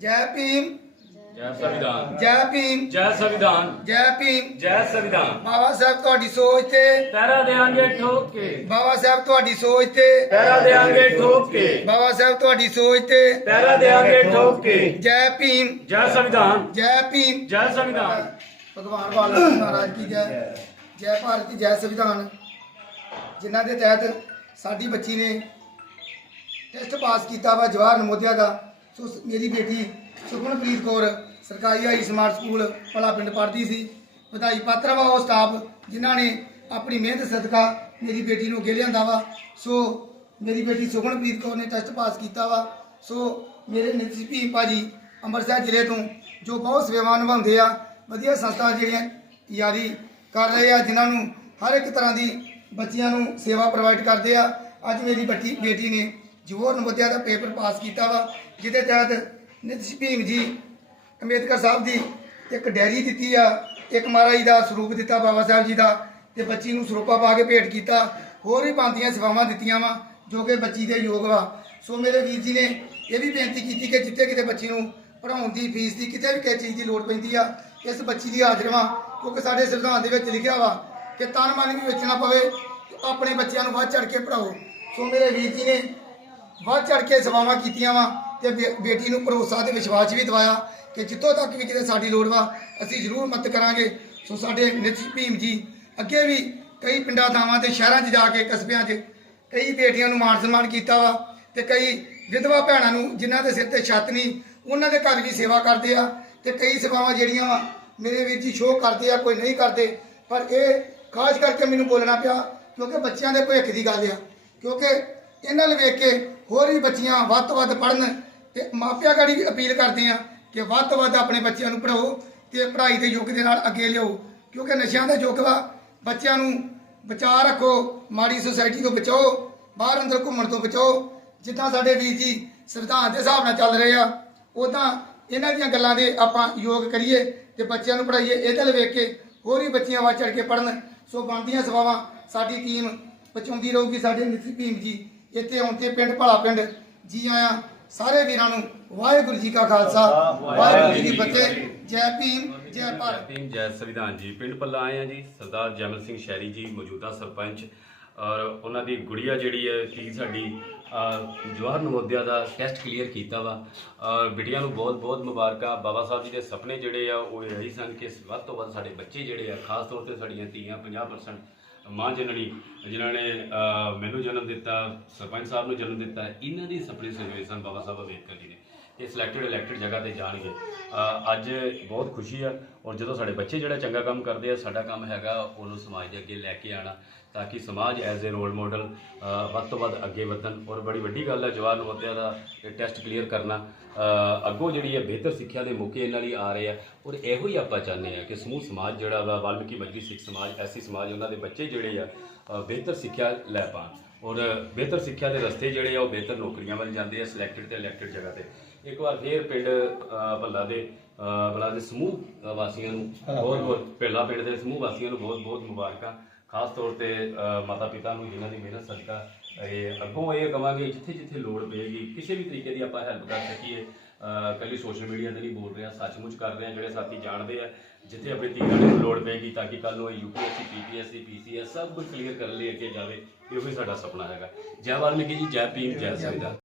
ਜੈ ਭੀਮ। ਜੈ ਸੰਵਿਧਾਨ। ਜੈ ਭੀਮ। ਜੈ ਸੰਵਿਧਾਨ। ਜੈ ਭੀਮ। ਜੈ ਸੰਵਿਧਾਨ। ਬਾਬਾ ਸਾਹਿਬ ਤੁਹਾਡੀ ਸੋਚ ਤੇ ਪਹਿਰਾ ਦੇਾਂਗੇ ਠੋਕ। ਕੇ ਬਾਬਾ ਸਾਹਿਬ ਤੁਹਾਡੀ ਸੋਚ ਤੇ ਪਹਿਰਾ ਦੇਾਂਗੇ ਠੋਕ। ਕੇ ਬਾਬਾ ਸਾਹਿਬ ਤੁਹਾਡੀ ਸੋਚ ਤੇ ਪਹਿਰਾ ਦੇਾਂਗੇ ਠੋਕ। ਕੇ ਜੈ ਭੀਮ। ਜੈ ਸੰਵਿਧਾਨ। ਜੈ ਭੀਮ। ਜੈ ਸੰਵਿਧਾਨ। ਭਗਵਾਨ ਵਾਲਮੀਕੀ ਮਹਾਰਾਜ ਕੀ ਜੈ। ਜੈ ਭਾਰਤ ਜੈ ਸੰਵਿਧਾਨ। ਜਿਨ੍ਹਾਂ ਦੇ ਤਹਿਤ ਸਾਡੀ ਬੱਚੀ ਨੇ ਟੈਸਟ ਪਾਸ ਕੀਤਾ ਵਾ ਜਵਾਹਰ ਨਮੋਦਿਆ ਦਾ। ਸੋ ਸ- ਮੇਰੀ ਬੇਟੀ ਸੁਖਮਨਪ੍ਰੀਤ ਕੌਰ, ਸਰਕਾਰੀ ਹਾਈ ਸਮਾਰਟ ਸਕੂਲ, ਭਲਾ ਪਿੰਡ ਪੜ੍ਹਦੀ ਸੀ। ਵਧਾਈ ਪਾਤਰ ਵਾ ਉਹ ਸਟਾਫ, ਜਿਨ੍ਹਾਂ ਨੇ ਆਪਣੀ ਮਿਹਨਤ ਸਦਕਾ ਮੇਰੀ ਬੇਟੀ ਨੂੰ ਅੱਗੇ ਲਿਆਂਦਾ ਵਾ। ਸੋ ਮੇਰੀ ਬੇਟੀ ਸੁਖਮਨਪ੍ਰੀਤ ਕੌਰ ਨੇ ਟੈਸਟ ਪਾਸ ਕੀਤਾ ਵਾ। ਸੋ ਮੇਰੇ ਨਸੀਬੀ ਭਾਜੀ ਅੰਮ੍ਰਿਤਸਰ ਜ਼ਿਲ੍ਹੇ ਤੋਂ, ਜੋ ਬਹੁਤ ਸੇਵਾ ਨਿਭਾਉਂਦੇ ਆ, ਵਧੀਆ ਸੰਸਥਾ ਜਿਹੜੀਆਂ ਯਾਰੀ ਕਰ ਰਹੇ ਆ, ਜਿਨ੍ਹਾਂ ਨੂੰ ਹਰ ਇੱਕ ਤਰ੍ਹਾਂ ਦੀ ਬੱਚਿਆਂ ਨੂੰ ਸੇਵਾ ਪ੍ਰੋਵਾਈਡ ਕਰਦੇ ਆ। ਅੱਜ ਮੇਰੀ ਬੱਚੀ ਬੇਟੀ ਨੇ ਜਵਾਹਰ ਨਵੋਦਿਆ ਦਾ ਪੇਪਰ ਪਾਸ ਕੀਤਾ ਵਾ, ਜਿਹਦੇ ਤਹਿਤ ਨਿਤਿਸ਼ ਭੀਮ ਜੀ, ਅੰਬੇਦਕਰ ਸਾਹਿਬ ਦੀ ਇੱਕ ਡੈਰੀ ਦਿੱਤੀ ਆ, ਇੱਕ ਮਹਾਰਾਜ ਦਾ ਸਰੂਪ ਦਿੱਤਾ, ਬਾਬਾ ਸਾਹਿਬ ਜੀ ਦਾ, ਤੇ ਬੱਚੀ ਨੂੰ ਸਰੂਪਾ ਪਾ ਕੇ ਭੇਟ ਕੀਤਾ। ਹੋਰ ਵੀ ਬੰਦੀਆਂ ਸੇਵਾਵਾਂ ਦਿੱਤੀਆਂ ਵਾ, ਜੋ ਕਿ ਬੱਚੀ ਦੇ ਯੋਗ ਵਾ। ਸੋ ਮੇਰੇ ਵੀਰ ਜੀ ਨੇ ਇਹ ਵੀ ਬੇਨਤੀ ਕੀਤੀ ਕਿ ਜਿੱਥੇ ਕਿਤੇ ਬੱਚੀ ਨੂੰ ਪੜਾਉਣ ਦੀ ਫੀਸ ਦੀ ਕਿਤੇ ਵੀ ਕਿਸੇ ਚੀਜ਼ ਦੀ ਲੋੜ ਪੈਂਦੀ ਆ, ਇਸ ਬੱਚੀ ਦੀ ਹਾਜ਼ਰ ਵਾ, ਕਿਉਂਕਿ ਸਾਡੇ ਸੰਵਿਧਾਨ ਦੇ ਵਿੱਚ ਲਿਖਿਆ ਵਾ ਕਿ ਤਨ ਮਨ ਵੀ ਵੇਚਣਾ ਪਵੇ, ਤੇ ਆਪਣੇ ਬੱਚਿਆਂ ਨੂੰ ਵੱਧ ਚੜ ਕੇ ਪੜਾਓ ਸੋ ਮੇਰੇ ਵੀਰ ਜੀ ਨੇ ਵੱਧ ਚੜ ਕੇ ਸੇਵਾਵਾਂ ਕੀਤੀਆਂ ਵਾ ਤੇ ਬੇ- ਬੇਟੀ ਨੂੰ ਭਰੋਸਾ ਤੇ ਵਿਸ਼ਵਾਸ ਵੀ ਦਿਵਾਇਆ ਕਿ ਜਿੱਥੋਂ ਤੱਕ ਵੀ ਕਿਤੇ ਸਾਡੀ ਲੋੜ ਵਾ, ਅਸੀਂ ਜ਼ਰੂਰ ਮਦਦ ਕਰਾਂਗੇ। ਸੋ ਸਾਡੇ ਨਿਤਿਸ਼ ਭੀਮ ਜੀ ਅੱਗੇ ਵੀ ਕਈ ਪਿੰਡਾਂ, ਥਾਵਾਂ ਤੇ ਸ਼ਹਿਰਾਂ 'ਚ ਜਾ ਕੇ, ਕਸਬਿਆਂ 'ਚ ਕਈ ਬੇਟੀਆਂ ਨੂੰ ਮਾਣ ਸਨਮਾਨ ਕੀਤਾ ਵਾ ਤੇ ਕਈ ਵਿਧਵਾ ਭੈਣਾਂ ਨੂੰ ਜਿਨ੍ਹਾਂ ਦੇ ਸਿਰ ਤੇ ਛੱਤ ਨਹੀਂ, ਉਹਨਾਂ ਦੇ ਘਰ ਵੀ ਸੇਵਾ ਕਰਦੇ ਆ ਤੇ ਕਈ ਸੇਵਾਵਾਂ ਜਿਹੜੀਆਂ ਵਾ ਮੇਰੇ ਵੀਰ ਜੀ ਸ਼ੋਅ ਕਰਦੇ ਆ, ਕੋਈ ਨਹੀਂ ਕਰਦੇ। ਪਰ ਇਹ ਖਾਸ ਕਰਕੇ ਮੈਨੂੰ ਬੋਲਣਾ ਪਿਆ ਕਿਉਂਕਿ ਬੱਚਿਆਂ ਦੇ ਭਵਿੱਖ ਦੀ ਗੱਲ ਆ। ਕਿਉਂਕਿ ਇਹਨਾਂ ਨੂੰ ਵੇਖ ਕੇ ਹੋਰ ਵੀ ਬੱਚੀਆਂ ਵੱਧ ਤੋਂ ਵੱਧ ਪੜ੍ਹਨ ਤੇ ਮਾਪਿਆਂ ਗਾੜੀ ਵੀ ਅਪੀਲ ਕਰਦੇ ਆ ਕਿ ਵੱਧ ਤੋਂ ਵੱਧ ਆਪਣੇ ਬੱਚਿਆਂ ਨੂੰ ਪੜ੍ਹਾਓ ਤੇ ਪੜ੍ਹਾਈ ਦੇ ਯੁੱਗ ਦੇ ਨਾਲ ਅੱਗੇ ਲਿਆਓ। ਕਿਉਂਕਿ ਨਸ਼ਿਆਂ ਦਾ ਯੁੱਗ ਵਾ, ਬੱਚਿਆਂ ਨੂੰ ਬਚਾ ਰੱਖੋ, ਮਾੜੀ ਸੁਸਾਇਟੀ ਤੋਂ ਬਚਾਓ, ਬਾਹਰ ਅੰਦਰ ਘੁੰਮਣ ਤੋਂ ਬਚਾਓ। ਜਿੱਦਾਂ ਸਾਡੇ ਵੀਰ ਜੀ ਸੰਵਿਧਾਨ ਦੇ ਹਿਸਾਬ ਨਾਲ ਚੱਲ ਰਹੇ ਆ ਉਦਾਂ ਇਹਨਾਂ ਦੀਆਂ ਗੱਲਾਂ ਦੇ ਆਪਾਂ ਯੋਗ ਕਰੀਏ ਤੇ ਬੱਚਿਆਂ ਨੂੰ ਪੜ੍ਹਾਈਏ। ਇਹਦੇ ਲਈ ਵੇਖ ਕੇ ਹੋਰ ਵੀ ਬੱਚੀਆਂ ਵੱਧ ਚੜ ਕੇ ਪੜ੍ਹਨ। ਸੋ ਬਣਦੀਆਂ ਸੇਵਾਵਾਂ ਸਾਡੀ ਟੀਮ ਪਹੁੰਚਾਉਂਦੀ ਰਹੂਗੀ, ਸਾਡੇ ਨਿਤਿਸ਼ ਭੀਮ ਜੀ। ਇੱਥੇ ਆਉਣ ਤੇ ਪਿੰਡ ਭਲਾ ਪਿੰਡ ਜੀ ਆਇਆਂ ਸਾਰੇ ਵੀਰਾਂ ਨੂੰ ਵਾਹਿਗੁਰੂ ਜੀ ਕਾ ਖਾਲਸਾ ਵਾਹਿਗੁਰੂ ਜੀ ਕੀ ਫਤਿਹ। ਜੈ ਭੀਮ ਜੈ ਭਾਰਤ। ਭੀਮ ਜੈ ਸੰਵਿਧਾਨ ਜੀ। ਪਿੰਡ ਪੱਲਾ ਆਏ ਆ ਜੀ ਸਰਦਾਰ ਜਮਲ ਸਿੰਘ ਸ਼ੈਰੀ ਜੀ ਮੌਜੂਦਾ ਸਰਪੰਚ। ਔਰ ਉਹਨਾਂ ਦੀ ਗੁੜੀਆ ਜਿਹੜੀ ਹੈ ਕੀ ਸਾਡੀ ਜਵਾਹਰ ਨਵੋਦਿਆ ਦਾ ਟੈਸਟ ਕਲੀਅਰ ਕੀਤਾ ਵਾ। ਔਰ ਬਿਟੀਆਂ ਨੂੰ ਬਹੁਤ ਬਹੁਤ ਮੁਬਾਰਕਾਂ। ਬਾਬਾ ਸਾਹਿਬ ਜੀ ਦੇ ਸੁਪਨੇ ਜਿਹੜੇ ਆ ਉਹ ਇਹੀ ਸਨ ਕਿ ਵੱਧ ਤੋਂ ਵੱਧ ਸਾਡੇ ਬੱਚੇ ਜਿਹੜੇ ਆ ਖਾਸ ਤੌਰ ਤੇ ਸਾਡੀਆਂ ਧੀਆਂ 50% ਮਾਂ ਜਨਨੀ, ਜਿਨ੍ਹਾਂ ਨੇ ਮੈਨੂੰ ਜਨਮ ਦਿੱਤਾ, ਸਰਪੰਚ ਸਾਹਿਬ ਨੂੰ ਜਨਮ ਦਿੱਤਾ, ਇਹਨਾਂ ਦੀ ਸੁਪਨੇ ਸਜਵੇ ਸਨ ਬਾਬਾ ਸਾਹਿਬ ਅੰਬੇਦਕਰ ਜੀ ਨੇ। ਇਹ ਸਿਲੈਕਟਡ ਇਲੈਕਟਡ ਜਗ੍ਹਾ ਤੇ ਜਾਣਗੇ। ਅੱਜ ਬਹੁਤ ਖੁਸ਼ੀ ਆ ਔਰ ਜਦੋਂ ਸਾਡੇ ਬੱਚੇ ਜਿਹੜਾ ਚੰਗਾ ਕੰਮ ਕਰਦੇ ਆ, ਸਾਡਾ ਕੰਮ ਹੈਗਾ ਉਹਨੂੰ ਸਮਾਜ ਦੇ ਅੱਗੇ ਲੈ ਕੇ ਆਣਾ ਤਾਂ ਕਿ ਸਮਾਜ ਐਜ਼ ਅ ਰੋਲ ਮਾਡਲ ਵੱਧ ਤੋਂ ਵੱਧ ਅੱਗੇ ਵਧਣ ਔਰ ਬੜੀ ਵੱਡੀ ਗੱਲ ਹੈ ਜਵਾਹਰ ਨਵੋਦਿਆ ਦਾ ਟੈਸਟ ਕਲੀਅਰ ਕਰਨਾ। ਅੱਗੋਂ ਜਿਹੜੀ ਹੈ ਬਿਹਤਰ ਸਿੱਖਿਆ ਦੇ ਮੌਕੇ ਇਹਨਾਂ ਲਈ ਆ ਰਹੇ ਆ ਔਰ ਇਹੋ ਹੀ ਆਪਾਂ ਚਾਹੁੰਦੇ ਆ ਕਿ ਸਮੂਹ ਸਮਾਜ ਜਿਹੜਾ ਵਾ, ਵਾਲਮੀਕੀ ਮਜਲੀ ਸਿੱਖ ਸਮਾਜ, ਐਸੀ ਸਮਾਜ ਉਹਨਾਂ ਦੇ ਬੱਚੇ ਜਿਹੜੇ ਆ ਬਿਹਤਰ ਸਿੱਖਿਆ ਲੈ ਪਾਣ। ਔਰ ਬਿਹਤਰ ਸਿੱਖਿਆ ਦੇ ਰਸਤੇ ਜਿਹੜੇ ਆ ਉਹ ਬਿਹਤਰ ਨੌਕਰੀਆਂ ਵੱਲ ਜਾਂਦੇ ਆ ਸਿਲੈਕਟਡ ਤੇ ਇਲੈਕਟਡ ਜਗ੍ਹਾ ਤੇ। ਇੱਕ ਵਾਰ ਫੇਰ ਪਿੰਡ ਭੱਲਾ ਦੇ ਭੱਲਾ ਦੇ ਸਮੂਹ ਵਾਸੀਆਂ ਨੂੰ ਬਹੁਤ ਬਹੁਤ ਭੇਲਾ ਪਿੰਡ ਦੇ ਸਮੂਹ ਵਾਸੀਆਂ ਨੂੰ ਬਹੁਤ ਬਹੁਤ ਮੁਬਾਰਕਾਂ। ਖਾਸ ਤੌਰ ਤੇ ਮਾਤਾ ਪਿਤਾ ਨੂੰ ਜਿਨ੍ਹਾਂ ਦੀ ਮਿਹਨਤ ਸਦਕਾ ਇਹ ਅੱਗੋਂ ਇਹ ਕਵਾਂਗੇ ਜਿੱਥੇ ਜਿੱਥੇ ਲੋੜ ਪਏਗੀ ਕਿਸੇ ਵੀ ਤਰੀਕੇ ਦੀ ਆਪਾਂ ਹੈਲਪ ਕਰ ਸਕੀਏ। ਕੱਲੀ ਸੋਸ਼ਲ ਮੀਡੀਆ ਤੇ ਨਹੀਂ ਬੋਲ ਰਿਹਾ ਸੱਚਮੁੱਚ ਕਰ ਰਹੇ ਆ ਜਿਹੜੇ ਸਾਥੀ ਜਾਣਦੇ ਆ ਜਿੱਥੇ ਆਪਣੀ ਧੀਆਂ ਨੂੰ ਲੋੜ ਪਏਗੀ ਤਾਂ ਕਿ ਕੱਲ ਨੂੰ ਯੂਪੀਐਸਸੀ ਪੀਪੀਐਸਸੀ ਪੀਸੀਐਸ ਸਭ ਕੁਝ ਕਲੀਅਰ ਕਰਨ ਲਈ ਅੱਗੇ ਜਾਵੇ ਇਹੋ ਹੀ ਸਾਡਾ ਸੁਪਨਾ ਹੈਗਾ। ਜੈ ਵਾਲਮੀਕੀ ਜੀ ਜੈ ਭੀਮ ਜੈ ਸੰਵਿਧਾਨ